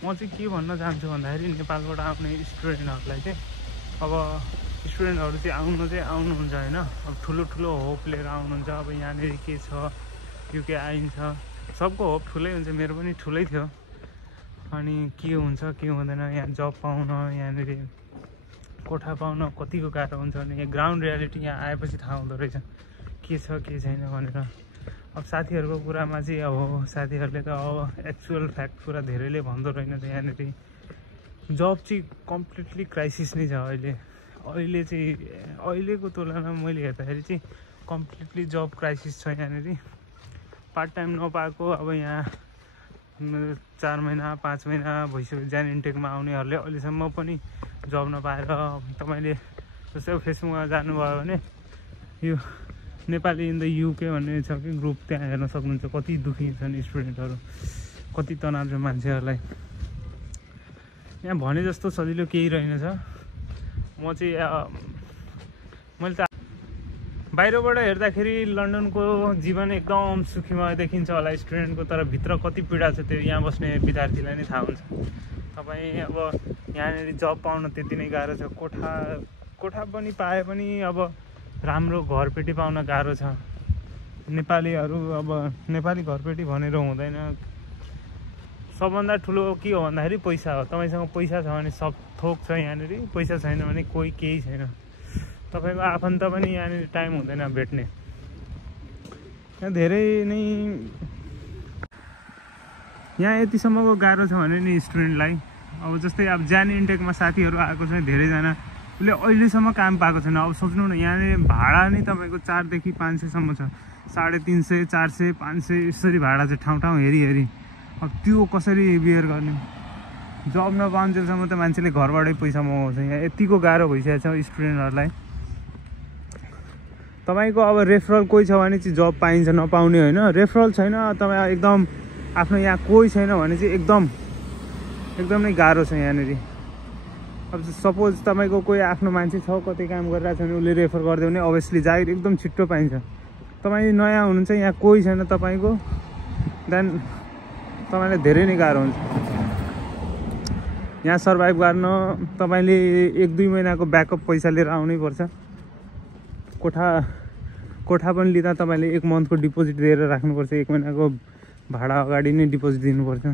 म चाहिँ के भन्न चाहन्छु भन्दाखेरि नेपालबाट आउने स्टुडेन्टहरूलाई चाहिँ अब स्टुडेन्टहरू चाहिँ आउनुहुन्छ होइन। अब ठुलो ठुलो होप लिएर आउनुहुन्छ। अब यहाँनिर के छ, युके आइन्छ, सबको होप ठुलै हुन्छ, मेरो पनि ठुलै थियो। अनि के हुन्छ के हुँदैन, यहाँ जब पाउन, यहाँनिर कोठा पाउन कतिको गाह्रो हुन्छ भने ग्राउन्ड रियालिटी यहाँ आएपछि थाहा हुँदो रहेछ के छ के छैन भनेर। अब साथीहरूको कुरामा चाहिँ अब साथीहरूले त अब एक्चुअल फ्याक्ट कुरा धेरैले भन्दो रहेन। यहाँनिर जब चाहिँ कम्प्लिटली क्राइसिस नै छ अहिले चाहिँ अहिलेको तुलनामा मैले हेर्दाखेरि चाहिँ कम्प्लिटली जब क्राइसिस छ यहाँनिर। पार्ट टाइम नपाएको अब यहाँ 4 महिना 5 महिना भइसक्यो जान इन्टेकमा आउनेहरूले अहिलेसम्म पनि जब नपाएर। तपाईँले जस्तै फेसबुकमा जानुभयो भने यो नेपाली इन द युके भन्ने छ कि ग्रुप, त्यहाँ हेर्न सक्नुहुन्छ कति दुखी छन् स्टुडेन्टहरू, कति तनाव छ मान्छेहरूलाई। यहाँ भने जस्तो सजिलो केही रहेनछ। म चाहिँ मैले त बाहिरबाट हेर्दाखेरि लन्डनको जीवन एकदम सुखीमय देखिन्छ होला स्टुडेन्टको, तर भित्र कति पीडा छ त्यो यहाँ बस्ने विद्यार्थीलाई नै थाहा हुन्छ। तपाईँ अब यहाँनिर जब पाउन त्यति नै गाह्रो छ। कोठा पनि पाए पनि अब राम्रो घरपेटी पाउन गाह्रो छ। नेपालीहरू अब नेपाली घरपेटी भनेर हुँदैन। सबभन्दा ठुलो के हो भन्दाखेरि पैसा हो। तपाईँसँग पैसा छ भने सब थोक छ यहाँनिर, पैसा छैन भने कोही केही छैन। तपाईँको आफन्त पनि यहाँनिर टाइम हुँदैन भेट्ने। यहाँ धेरै नै यहाँ यतिसम्मको गाह्रो छ भने नि स्टुडेन्टलाई, अब जस्तै अब जाने इन्टेकमा साथीहरू आएको छ धेरैजना, उसले अहिलेसम्म काम पाएको छैन। अब सोच्नु न यहाँनिर भाडा नै तपाईँको 4 देखि 500सम्म छ, 350, 400, 500 यसरी भाडा छ ठाउँ ठाउँ हेरी। अब त्यो कसरी बियर गर्ने? जब नपाउन्जेलसम्म त मान्छेले घरबाटै पैसा मगाउँछ। यहाँ यतिको गाह्रो भइसकेको छ स्टुडेन्टहरूलाई। तपाईँको अब रेफरल कोही छ भने चाहिँ जब पाइन्छ, नपाउने होइन। रेफरल छैन, तपाईँ एकदम आफ्नो यहाँ कोही छैन भने चाहिँ एकदम नै गाह्रो छ यहाँनिर। अब सपोज तपाईँको कोही आफ्नो मान्छे छ कतै काम गरिरहेको छ भने उसले रेफर गरिदियो भने अभियसली जागिर एकदम छिट्टो पाइन्छ। तपाईँ नयाँ हुनुहुन्छ, यहाँ कोही छैन तपाईँको, देन तपाईँलाई धेरै नै गाह्रो हुन्छ। यहाँ सर्भाइभ गर्न तपाईँले 1-2 महिनाको ब्याकअप पैसा लिएर आउनै पर्छ। कोठा पनि लिँदा तपाईँले 1 मन्थको डिपोजिट दिएर राख्नुपर्छ। 1 महिनाको भाडा अगाडि नै डिपोजिट दिनुपर्छ।